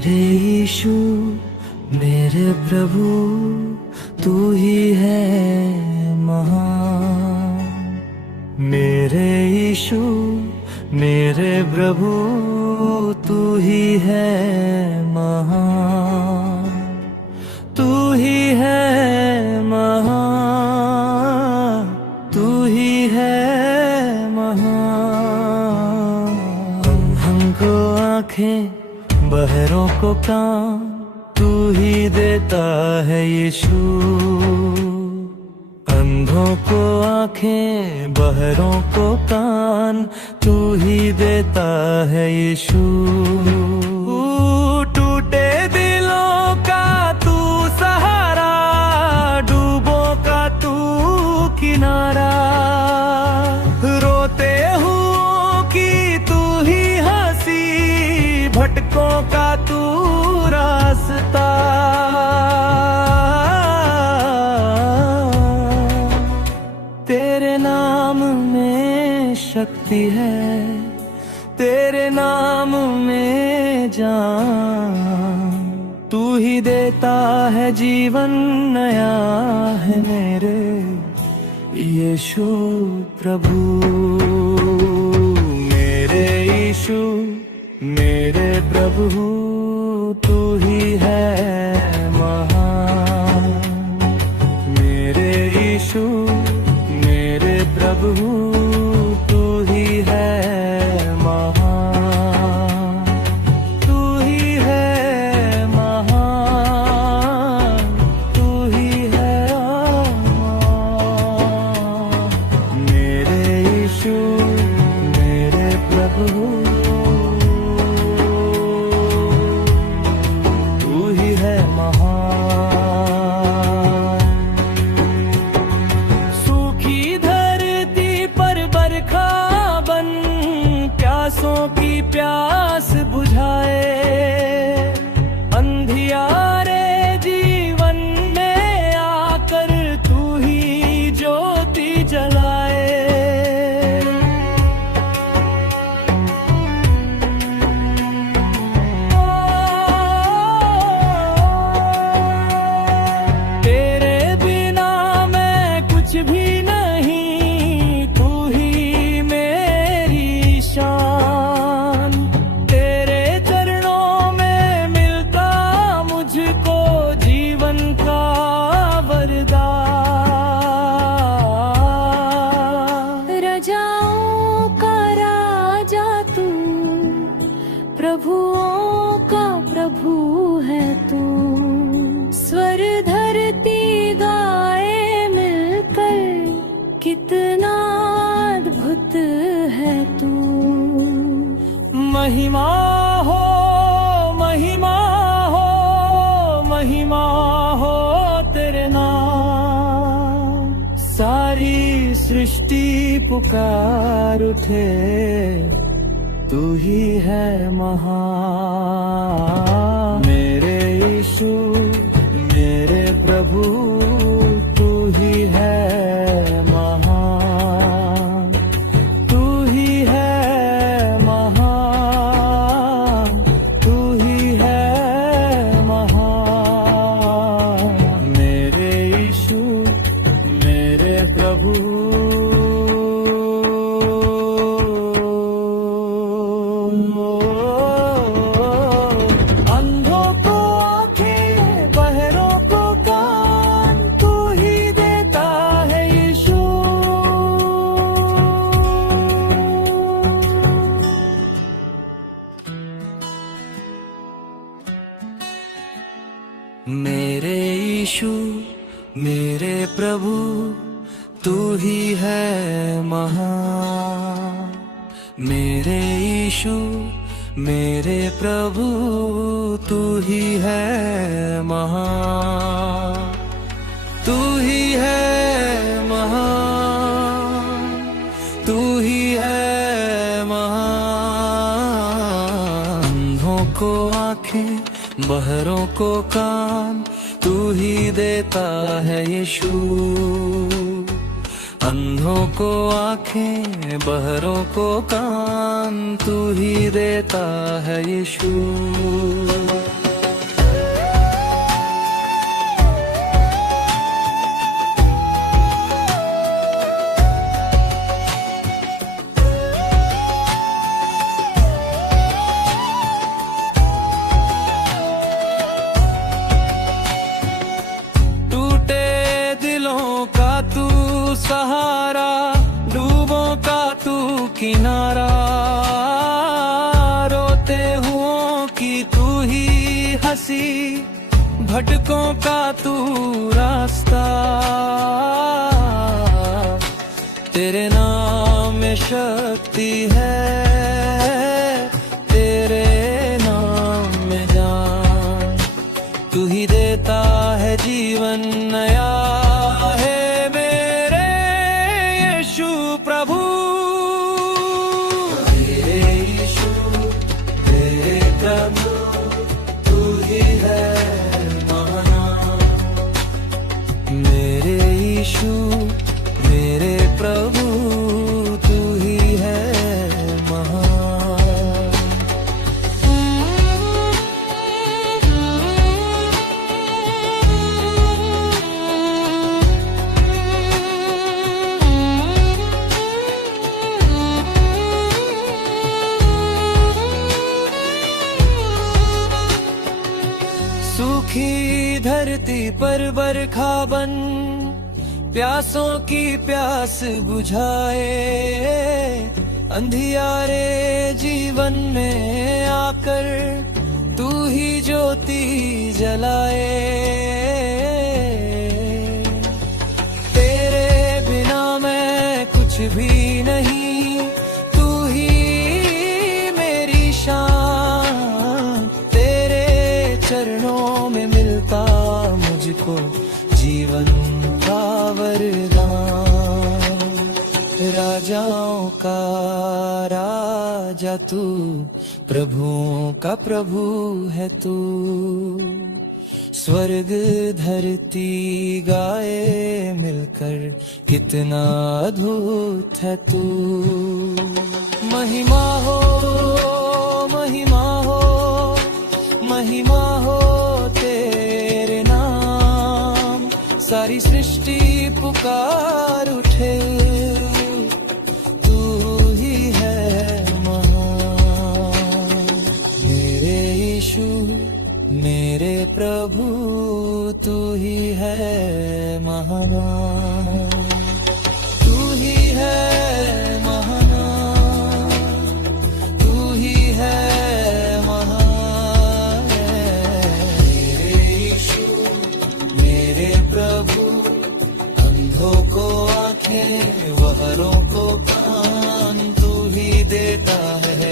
मेरे यीशु मेरे प्रभु तू ही है महान। मेरे यीशु मेरे प्रभु तू ही है महान। तू ही है महान, तू ही है महान। हमको आँखें बहरों को कान तू ही देता है यीशु। अंधों को आँखें बहरों को कान तू ही देता है यीशु। टूटे दिलों का तू सहारा, डूबों का तू किनारा, रोते हुओं की तू ही हंसी, भटकों का तू रास्ता। तेरे नाम में शक्ति है, तेरे नाम में जान, तू ही देता है जीवन नया है मेरे यीशु प्रभु। मेरे यीशु मेरे प्रभु तू ही है महान। मेरे यीशु मेरे प्रभु तू ही है महान। तू ही है महान, तू ही है महान। मेरे यीशु मेरे प्रभु तू ही है महान। सूखी धरती पर बरखा बन प्यासों की प्यास बुझाए, अंधियारे जीवन में आकर तू ही ज्योति जलाए। तेरे बिना मैं कुछ भी नहीं, तू ही मेरी शान। तेरे चरणों में मिलता मुझको जीवन का वरदान। राजाओं का राजा तू, प्रभुओं का प्रभु है तू। स्वर धरती गाए मिलकर, कितना अद्भुत है तू। महिमा हो महिमा हो महिमा हो तेरे नाम। सारी सृष्टि पुकार उठे तू ही है महान। मेरे यीशु मेरे प्रभु तू ही है महान। तू ही है महान, तू ही है महान। मेरे यीशु मेरे प्रभु अंधों को आँखें बहरों को कान तू ही देता है यीशु। मेरे यीशु मेरे प्रभु तू ही है महान। मेरे यीशु मेरे प्रभु तू ही है महान। तू ही है महान, तू ही है महान। अंधों को आँखें बहरों को कान तू ही देता है यीशु। अंधों को आंखें, बहरों को कान, तू ही देता है यीशु। सहारा, डूबों का तू किनारा, रोते हुओं की तू ही हंसी, भटकों का तू रास्ता। तेरे नाम में शक्ति है, तेरे नाम में जान, तू ही देता है जीवन नया। प्रभु मेरे यीशु, मेरे प्रभु, तू ही है महान। मेरे यीशु, मेरे प्रभु, तू ही है महान। सूखी धरती पर बरखा बन, प्यासों की प्यास बुझाए, अंधियारे जीवन में आकर तू ही ज्योति जलाए। तेरे बिना मैं कुछ भी नहीं, तू ही मेरी शान, तेरे चरणों में मिलता मुझको जीवन का वरदान। राजाओं का राजा तू, प्रभुओं का प्रभु है तू, स्वर्ग धरती गाए मिलकर कितना अद्भुत है तू। महिमा हो, महिमा हो, महिमा हो तेरे नाम, सारी सृष्टि पुकार उठे, तू ही है महान। मेरे यीशु, मेरे प्रभु, तू ही है महान, तू ही है महान, तू ही है महान। मेरे यीशु, मेरे प्रभु, अंधों को आंखें, बहरों को कान, तू ही देता है